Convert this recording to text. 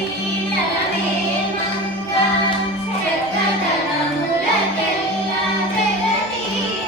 Thank you.